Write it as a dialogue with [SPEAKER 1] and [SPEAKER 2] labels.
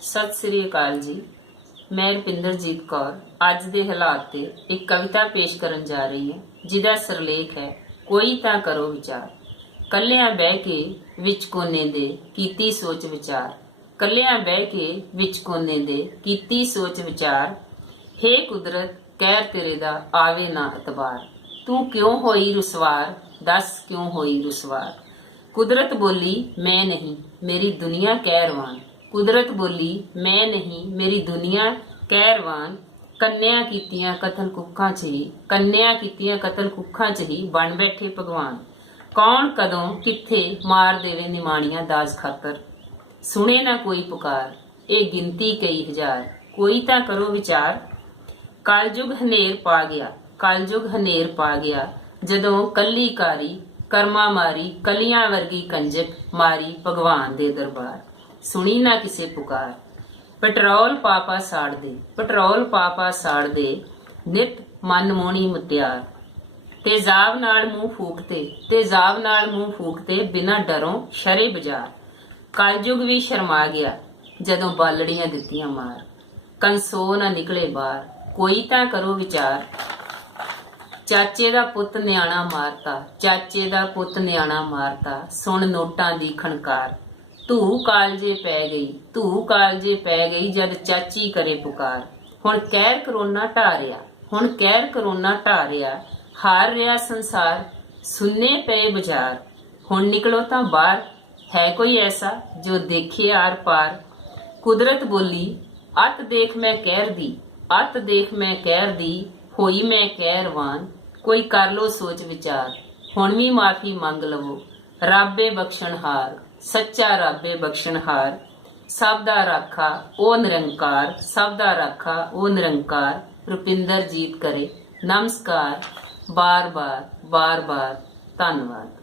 [SPEAKER 1] ਸਤਿ ਸ੍ਰੀ ਅਕਾਲ ਜੀ। ਮੈਂ ਰੁਪਿੰਦਰਜੀਤ ਕੌਰ। ਅੱਜ ਦੇ ਹਾਲਾਤ ਤੇ ਇੱਕ ਕਵਿਤਾ ਪੇਸ਼ ਕਰਨ ਜਾ ਰਹੀ ਹਾਂ, ਜਿਹਦਾ ਸਰਲੇਖ ਹੈ, ਕੋਈ ਤਾਂ ਕਰੋ ਵਿਚਾਰ। ਕੱਲਿਆਂ ਬਹਿ ਕੇ ਵਿੱਚ ਕੋਨੇ ਦੇ ਕੀਤੀ ਸੋਚ ਵਿਚਾਰ। ਕੱਲਿਆਂ ਬਹਿ ਕੇ ਵਿੱਚ ਕੋਨੇ ਦੇ ਕੀਤੀ ਸੋਚ ਵਿਚਾਰ। ਹੇ ਕੁਦਰਤ, ਕਹਿਰ ਤੇਰੇ ਦਾ ਆਵੇ ਨਾ ਇਤਬਾਰ ਤੂੰ ਕਿਉਂ ਹੋਈ ਰੁਸਵਾਰ? ਦੱਸ ਕਿਉਂ ਹੋਈ ਰੁਸਵਾਰ? ਕੁਦਰਤ ਬੋਲੀ, ਮੈਂ ਨਹੀਂ, ਮੇਰੀ ਦੁਨੀਆ ਕਹਿਰਵਾਨ ਕੁਦਰਤ ਬੋਲੀ, ਮੈਂ ਨਹੀਂ, ਮੇਰੀ ਦੁਨੀਆ ਕਹਿਰਵਾਨ ਕੰਨਿਆ ਕੀਤੀਆਂ ਕਤਲ ਕੁੱਖਾਂ 'ਚ ਹੀ, ਕੰਨਿਆ ਕੀਤੀਆਂ ਕਤਲ ਕੁੱਖਾਂ 'ਚ ਹੀ ਬਣ ਬੈਠੇ ਭਗਵਾਨ। ਕੌਣ ਕਦੋਂ, ਕਿੱਥੇ ਮਾਰ ਦੇਵੇ ਨਿਮਾਣੀਆਂ ਦਾਜ ਖਾਤਰ? ਸੁਣੇ ਨਾ ਕੋਈ ਪੁਕਾਰ, ਇਹ ਗਿਣਤੀ ਕਈ ਹਜ਼ਾਰ, ਕੋਈ ਤਾਂ ਕਰੋ ਵਿਚਾਰ। ਕਲਯੁਗ ਹਨੇਰ ਪਾ ਗਿਆ, ਕਲਯੁਗ ਹਨੇਰ ਪਾ ਗਿਆ, ਜਦੋਂ ਕੱਲੀ ਕਾਰੀ ਕਰਮਾ ਮਾਰੀ, ਕਲੀਆਂ ਵਰਗੀ ਕੰਜਕ ਮਾਰੀ ਭਗਵਾਨ ਦੇ ਦਰਬਾਰ। ਸੁਣੀ ਨਾ ਕਿਸੇ ਪੁਕਾਰ। ਪੈਟਰੋਲ ਪਾਪਾ ਸਾੜ ਦੇ, ਪੈਟਰੋਲ ਪਾਪਾ ਸਾੜ ਦੇ, ਨਿਤ ਮਨ ਮੋਣੀ ਮੁਟਿਆਰ। ਤੇਜ਼ਾਬ ਨਾਲ ਮੂੰਹ ਫੂਕਤੇ ਤੇਜ਼ਾਬ ਨਾਲ ਮੂੰਹ ਫੂਕਤੇ ਬਿਨਾਂ ਡਰੋਂ ਸ਼ਰੇ ਬਾਜ਼ਾਰ। ਕਲਯੁਗ ਵੀ ਸ਼ਰਮਾ ਗਿਆ ਜਦੋਂ ਬਾਲੜੀਆਂ ਦਿੱਤੀਆਂ ਮਾਰ। ਕੰਸੋ ਨਾ ਨਿਕਲੇ ਬਾਹਰ, ਕੋਈ ਤਾਂ ਕਰੋ ਵਿਚਾਰ। ਚਾਚੇ ਦਾ ਪੁੱਤ ਨਿਆਣਾ ਮਾਰਤਾ, ਚਾਚੇ ਦਾ ਪੁੱਤ ਨਿਆਣਾ ਮਾਰਤਾ, ਸੁਣ ਨੋਟਾਂ ਦੀ ਖਣਕਾਰ। ਧੂ ਕਾਲਜੇ ਪੈ ਗਈ ਧੂ ਕਾਲਜੇ ਪੈ ਗਈ ਜਦ ਚਾਚੀ ਕਰੇ ਪੁਕਾਰ। ਹੁਣ ਕਹਿਰ ਕਰੋਨਾ ਢਾਰਿਆ, ਹੁਣ ਕਹਿਰ ਕਰੋਨਾ ਢਾਰਿਆ, ਹਾਰ ਰਿਹਾ ਸੰਸਾਰ, ਸੁੰਨੇ ਪਏ ਬਾਜ਼ਾਰ। ਹੁਣ ਨਿਕਲੋ ਤਾਂ ਬਾਹਰ, ਹੈ ਕੋਈ ਐਸਾ ਜੋ ਦੇਖੇ ਆਰ ਪਾਰ। ਕੁਦਰਤ ਬੋਲੀ, ਅਤ ਦੇਖ ਮੈਂ ਕਹਿਰ ਦੀ, ਅਤ ਦੇਖ ਮੈਂ ਕਹਿਰ ਦੀ, ਹੋਈ ਮੈਂ ਕਹਿਰਵਾਨ ਕੋਈ ਕਰ ਲੋ ਸੋਚ ਵਿਚਾਰ। ਹੁਣ ਵੀ ਮਾਫੀ ਮੰਗ ਲਵੋ, ਰੱਬੇ ਬਖਸ਼ਣਹਾਰ ਸੱਚਾ ਰੱਬੇ ਬਖਸ਼ਣਹਾਰ, ਸਭ ਦਾ ਰਾਖਾ ਉਹ ਨਿਰੰਕਾਰ, ਸਭ ਦਾ ਰਾਖਾ ਉਹ ਨਿਰੰਕਾਰ, ਰੁਪਿੰਦਰ ਜੀਤ ਕਰੇ। ਨਮਸਕਾਰ ਬਾਰ ਬਾਰ ਬਾਰ ਬਾਰ ਧੰਨਵਾਦ।